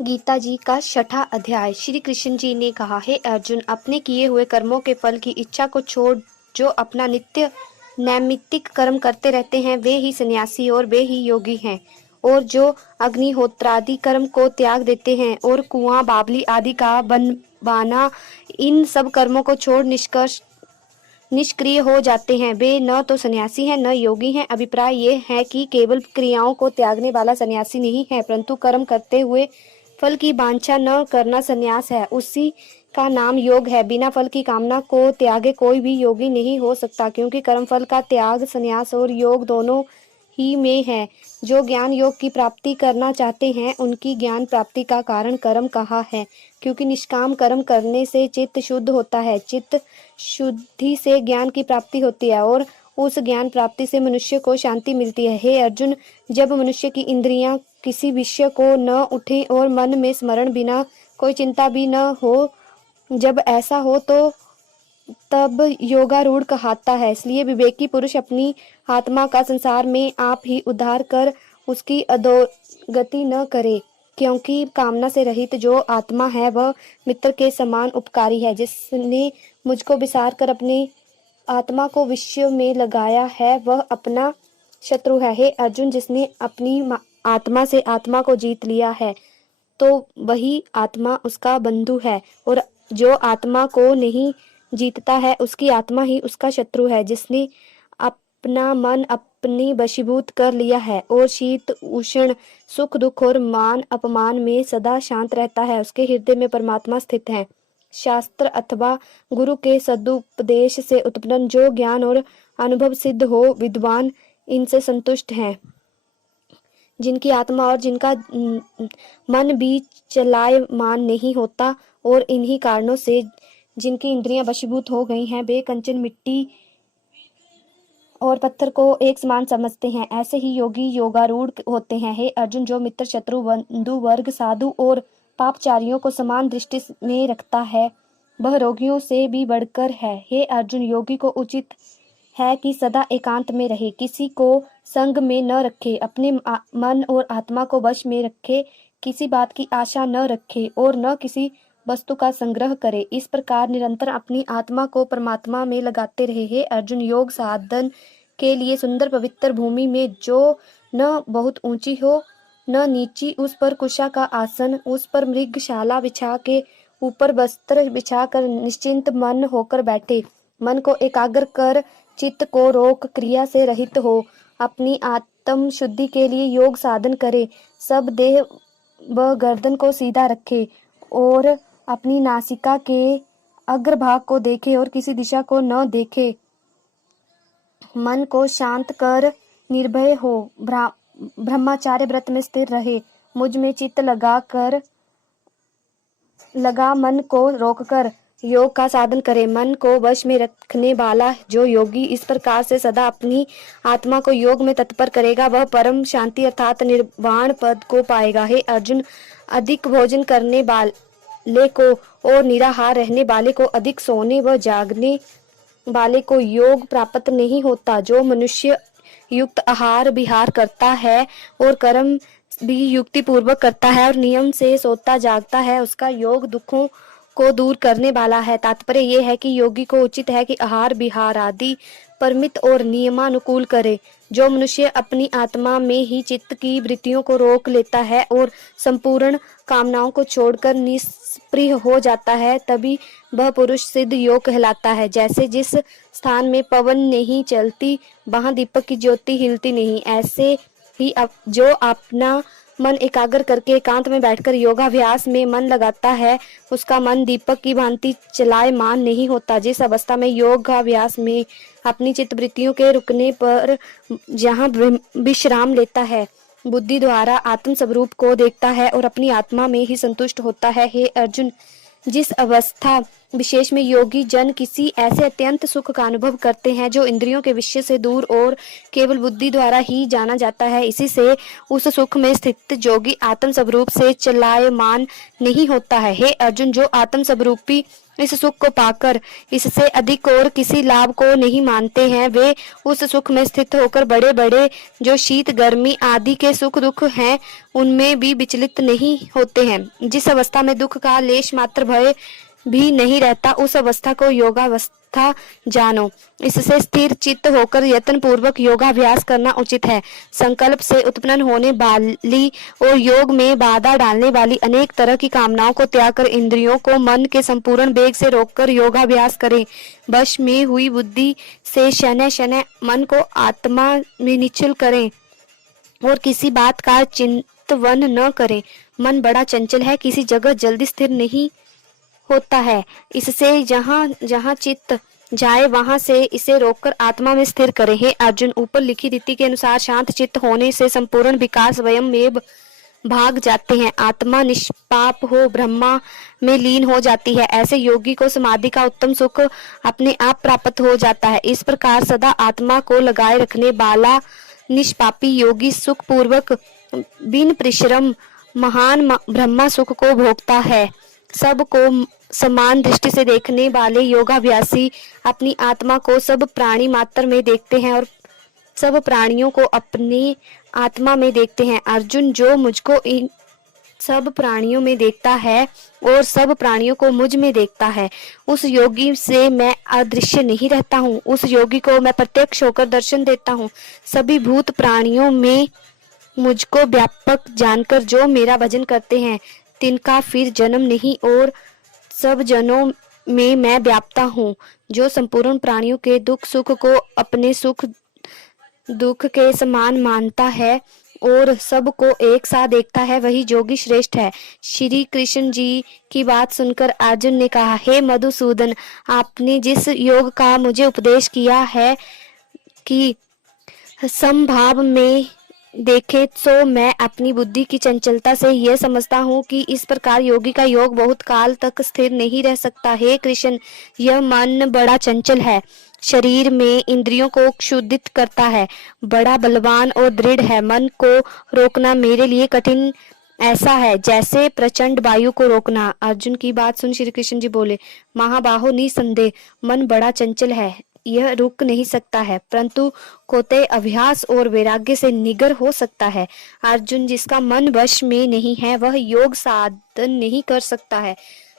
गीता जी का छठा अध्याय। श्री कृष्ण जी ने कहा, हे अर्जुन, अपने किए हुए कर्मों के फल की इच्छा को छोड़ जो अपना नित्य नैमित्तिक कर्म करते रहते हैं वे ही सन्यासी और वे ही योगी हैं। और जो अग्निहोत्रादि कर्म को त्याग देते हैं और कुआं बावली आदि का बनवाना, इन सब कर्मों को छोड़ निष्क्रिय हो जाते हैं, वे न तो सन्यासी हैं न योगी हैं। अभिप्राय ये है कि केवल क्रियाओं को त्यागने वाला सन्यासी नहीं है, परंतु कर्म करते हुए फल की वांछा न करना सन्यास है। उसी का नाम योग है। बिना फल की कामना को त्यागे कोई भी योगी नहीं हो सकता, क्योंकि कर्म फल का त्याग सन्यास और योग दोनों ही में है। जो ज्ञान योग की प्राप्ति करना चाहते हैं उनकी ज्ञान प्राप्ति का कारण कर्म कहा है, क्योंकि निष्काम कर्म करने से चित्त शुद्ध होता है। चित्त शुद्धि से ज्ञान की प्राप्ति होती है और उस ज्ञान प्राप्ति से मनुष्य को शांति मिलती है। हे अर्जुन, जब मनुष्य की इंद्रियां किसी विषय को न उठे और मन में स्मरण बिना कोई चिंता भी न हो, जब ऐसा हो तो तब योगारूढ़ कहलाता है। इसलिए विवेकी पुरुष अपनी आत्मा का संसार में आप ही उद्धार कर उसकी अधोगति न करे, क्योंकि कामना से रहित जो आत्मा है वह मित्र के समान उपकारी है। जिसने मुझको विसार कर अपने आत्मा को विषय में लगाया है वह अपना शत्रु है। हे अर्जुन, जिसने अपनी आत्मा से आत्मा को जीत लिया है तो वही आत्मा उसका बंधु है, और जो आत्मा को नहीं जीतता है उसकी आत्मा ही उसका शत्रु है। जिसने अपना मन अपने वशीभूत कर लिया है और शीत उष्ण सुख दुख और मान अपमान में सदा शांत रहता है, उसके हृदय में परमात्मा स्थित है। शास्त्र अथवा गुरु के सदुपदेश से उत्पन्न जो ज्ञान और अनुभव सिद्ध हो, विद्वान इनसे संतुष्ट हैं। जिनकी आत्मा और जिनका मन भी चलायमान नहीं होता और इन्हीं कारणों से जिनकी इंद्रियां वशीभूत हो गई हैं, वे कंचन मिट्टी और पत्थर को एक समान समझते हैं, ऐसे ही योगी योगारूढ़ होते हैं। हे अर्जुन, जो मित्र शत्रु बंधु वर्ग साधु और पापचारियों को समान दृष्टि में रखता है वह रोगियों से भी बढ़कर है। हे अर्जुन, योगी को उचित है कि सदा एकांत में रहे, किसी को संग में न रखे, अपने मन और आत्मा को वश में रखे, किसी बात की आशा न रखे और न किसी वस्तु का संग्रह करे। इस प्रकार निरंतर अपनी आत्मा को परमात्मा में लगाते रहे। हे अर्जुन, योग साधन के लिए सुंदर पवित्र भूमि में जो न बहुत ऊंची हो न नीची, उस पर कुशा का आसन, उस पर मृगशाला बिछा के ऊपर वस्त्र बिछाकर निश्चिंत मन होकर बैठे। मन को एकाग्र कर चित्त को रोक क्रिया से रहित हो अपनी आत्म शुद्धि के लिए योग साधन करे। सब देह व गर्दन को सीधा रखे और अपनी नासिका के अग्रभाग को देखे और किसी दिशा को न देखे। मन को शांत कर निर्भय हो ब्रह्मचार्य व्रत में स्थिर रहे। मुझ में चित्त लगा मन को रोककर योग का साधन करे। मन को वश में रखने वाला जो योगी इस प्रकार से सदा अपनी आत्मा को योग में तत्पर करेगा वह परम शांति अर्थात निर्वाण पद को पाएगा। हे अर्जुन, अधिक भोजन करने वाले को और निराहार रहने वाले को, अधिक सोने व जागने वाले को योग प्राप्त नहीं होता। जो मनुष्य युक्त आहार विहार करता है और कर्म भी युक्ति पूर्वक करता है और नियम से सोता जागता है, उसका योग दुखों को दूर करने वाला है। तात्पर्य यह है कि योगी को उचित है कि आहार विहार आदि परमित और नियमानुकूल करे। जो मनुष्य अपनी आत्मा में ही चित्त की वृत्तियों को रोक लेता है और संपूर्ण कामनाओं को छोड़कर निष्क्रिय हो जाता है, तभी वह पुरुष सिद्ध योग कहलाता है। जैसे जिस स्थान में पवन नहीं चलती वहां दीपक की ज्योति हिलती नहीं, ऐसे ही जो अपना मन एकाग्र करके एकांत में बैठकर योगाभ्यास में मन लगाता है उसका मन दीपक की भांति चलायमान नहीं होता। जिस अवस्था में योगाभ्यास में अपनी चित्तवृत्तियों के रुकने पर जहाँ विश्राम लेता है, बुद्धि द्वारा आत्म स्वरूप को देखता है और अपनी आत्मा में ही संतुष्ट होता है। हे अर्जुन, जिस अवस्था विशेष में योगी जन किसी ऐसे अत्यंत सुख का अनुभव करते हैं जो इंद्रियों के विषय से दूर और केवल बुद्धि द्वारा ही जाना जाता है। इसी से उस सुख में स्थित योगी आत्म स्वरूप से चलायमान नहीं होता है। हे अर्जुन, जो आत्म स्वरूपी इस सुख को पाकर इससे अधिक और किसी लाभ को नहीं मानते हैं, वे उस सुख में स्थित होकर बड़े बड़े जो शीत गर्मी आदि के सुख दुख हैं उनमें भी विचलित नहीं होते हैं। जिस अवस्था में दुख का लेश मात्र भय भी नहीं रहता, उस अवस्था को योगावस्था जानो। इससे स्थिर चित्त होकर यत्न पूर्वक योगाभ्यास करना उचित है। संकल्प से उत्पन्न होने वाली और योग में बाधा डालने वाली अनेक तरह की कामनाओं को त्याग कर इंद्रियों को मन के संपूर्ण वेग से रोककर योगाभ्यास करें। वश में हुई बुद्धि से शनै शनै मन को आत्मा में निश्चल करें और किसी बात का चिंतवन न करें। मन बड़ा चंचल है, किसी जगह जल्दी स्थिर नहीं होता है। इससे जहाँ जहाँ चित्त जाए वहां से इसे रोककर आत्मा में स्थिर करें। हे अर्जुन, ऊपर लिखी रीति के अनुसार शांत चित्त होने से संपूर्ण विकार स्वयं में भाग जाते हैं। आत्मा निष्पाप हो ब्रह्मा में लीन हो जाती है। ऐसे योगी को समाधि का उत्तम सुख अपने आप प्राप्त हो जाता है। इस प्रकार सदा आत्मा को लगाए रखने वाला निष्पापी योगी सुख पूर्वक बिन परिश्रम महान ब्रह्मा सुख को भोगता है। सबको समान दृष्टि से देखने वाले योगाभ्यासी अपनी आत्मा को सब प्राणी मात्र में देखते हैं और सब प्राणियों को अपने आत्मा में देखते हैं। अर्जुन, जो मुझको इन सब प्राणियों में देखता है और सब प्राणियों को मुझ में देखता है, उस योगी से मैं अदृश्य नहीं रहता हूँ। उस योगी को मैं प्रत्यक्ष होकर दर्शन देता हूँ। सभी भूत प्राणियों में मुझको व्यापक जानकर जो मेरा भजन करते हैं, तिनका फिर जन्म नहीं और सब जनों में मैं व्याप्ता हूँ। जो संपूर्ण प्राणियों के दुख सुख को अपने सुख दुख के समान मानता है और सबको एक साथ देखता है, वही योगी श्रेष्ठ है। श्री कृष्ण जी की बात सुनकर अर्जुन ने कहा, हे मधुसूदन, आपने जिस योग का मुझे उपदेश किया है कि समभाव में देखे, तो मैं अपनी बुद्धि की चंचलता से यह समझता हूँ कि इस प्रकार योगी का योग बहुत काल तक स्थिर नहीं रह सकता। हे कृष्ण, यह मन बड़ा चंचल है, शरीर में इंद्रियों को क्षुधित करता है, बड़ा बलवान और दृढ़ है। मन को रोकना मेरे लिए कठिन ऐसा है जैसे प्रचंड वायु को रोकना। अर्जुन की बात सुन श्री कृष्ण जी बोले, महाबाहो, निसंदेह मन बड़ा चंचल है, यह रुक नहीं सकता है, परंतु कोते अभ्यास और वैराग्य से निगर हो सकता है। अर्जुन, जिसका मन वश में नहीं है वह योग साधन नहीं कर सकता है।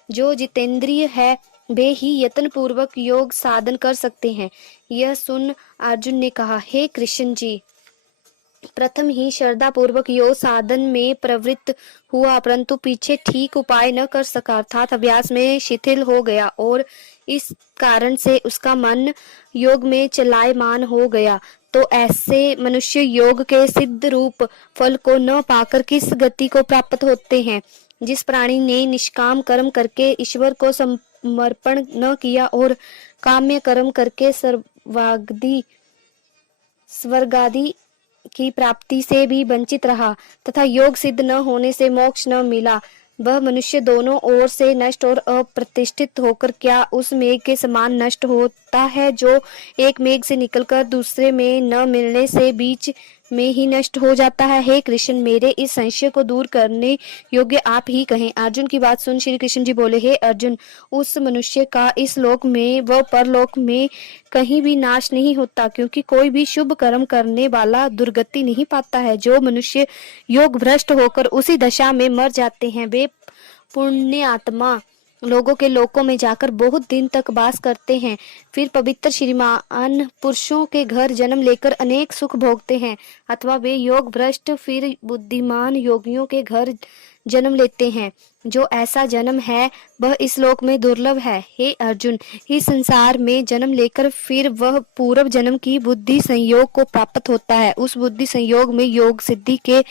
जो जितेंद्रिय है वे ही यत्न पूर्वक योग साधन कर सकते हैं। यह सुन अर्जुन ने कहा, हे कृष्ण जी, प्रथम ही श्रद्धा पूर्वक योग साधन में प्रवृत्त हुआ, परंतु पीछे ठीक उपाय न कर सका, अर्थात अभ्यास में शिथिल हो गया और इस कारण से उसका मन योग में चलायमान हो गया। तो ऐसे मनुष्य योग के सिद्ध रूप फल को न पाकर किस गति को प्राप्त होते हैं। जिस प्राणी ने निष्काम कर्म करके ईश्वर को समर्पण न किया और काम्य कर्म करके स्वर्गादि की प्राप्ति से भी वंचित रहा तथा योग सिद्ध न होने से मोक्ष न मिला, वह मनुष्य दोनों ओर से नष्ट और अप्रतिष्ठित होकर क्या उस मेघ के समान नष्ट होता है जो एक मेघ से निकलकर दूसरे में न मिलने से बीच में ही नष्ट हो जाता है। हे कृष्ण, मेरे इस संशय को दूर करने योग्य आप ही कहें। अर्जुन की बात सुन श्री कृष्ण जी बोले, हे अर्जुन, उस मनुष्य का इस लोक में व परलोक में कहीं भी नाश नहीं होता, क्योंकि कोई भी शुभ कर्म करने वाला दुर्गति नहीं पाता है। जो मनुष्य योग भ्रष्ट होकर उसी दशा में मर जाते हैं, वे पुण्य आत्मा लोगों के लोकों में जाकर बहुत दिन तक वास करते हैं, फिर पवित्र श्रीमान पुरुषों के घर जन्म लेकर अनेक सुख भोगते हैं, अथवा वे योग भ्रष्ट फिर बुद्धिमान योगियों के घर जन्म लेते हैं। जो ऐसा जन्म है वह इस लोक में दुर्लभ है। हे अर्जुन, इस संसार में जन्म लेकर फिर वह पूर्व जन्म की बुद्धि संयोग को प्राप्त होता है। उस बुद्धि संयोग में योग सिद्धि के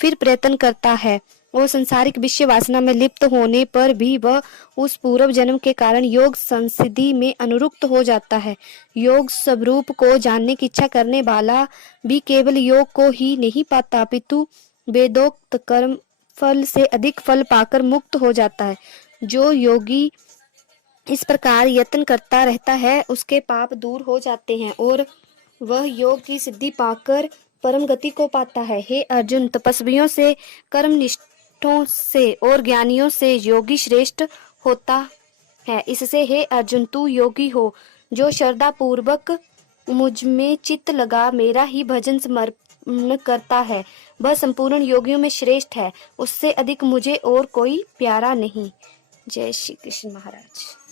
फिर प्रयत्न करता है और संसारिक विषय वासना में लिप्त होने पर भी वह उस पूर्व जन्म के कारण योग संसिद्धि में अनुरुक्त हो जाता है। योग स्वरूप को जानने की इच्छा करने वाला भी केवल योग को ही नहीं पाता, अपितु वेदोक्त कर्म फल से अधिक फल पाकर मुक्त हो जाता है। जो योगी इस प्रकार यत्न करता रहता है, उसके पाप दूर हो जाते हैं और वह योग की सिद्धि पाकर परम गति को पाता है। हे अर्जुन, तपस्वियों से, कर्मनिष्ठों से और ज्ञानियों से योगी श्रेष्ठ होता है। इससे हे अर्जुन, तू योगी हो जो श्रद्धा पूर्वक मुझ में चित्त लगा मेरा ही भजन समर्पण करता है, वह संपूर्ण योगियों में श्रेष्ठ है। उससे अधिक मुझे और कोई प्यारा नहीं। जय श्री कृष्ण महाराज।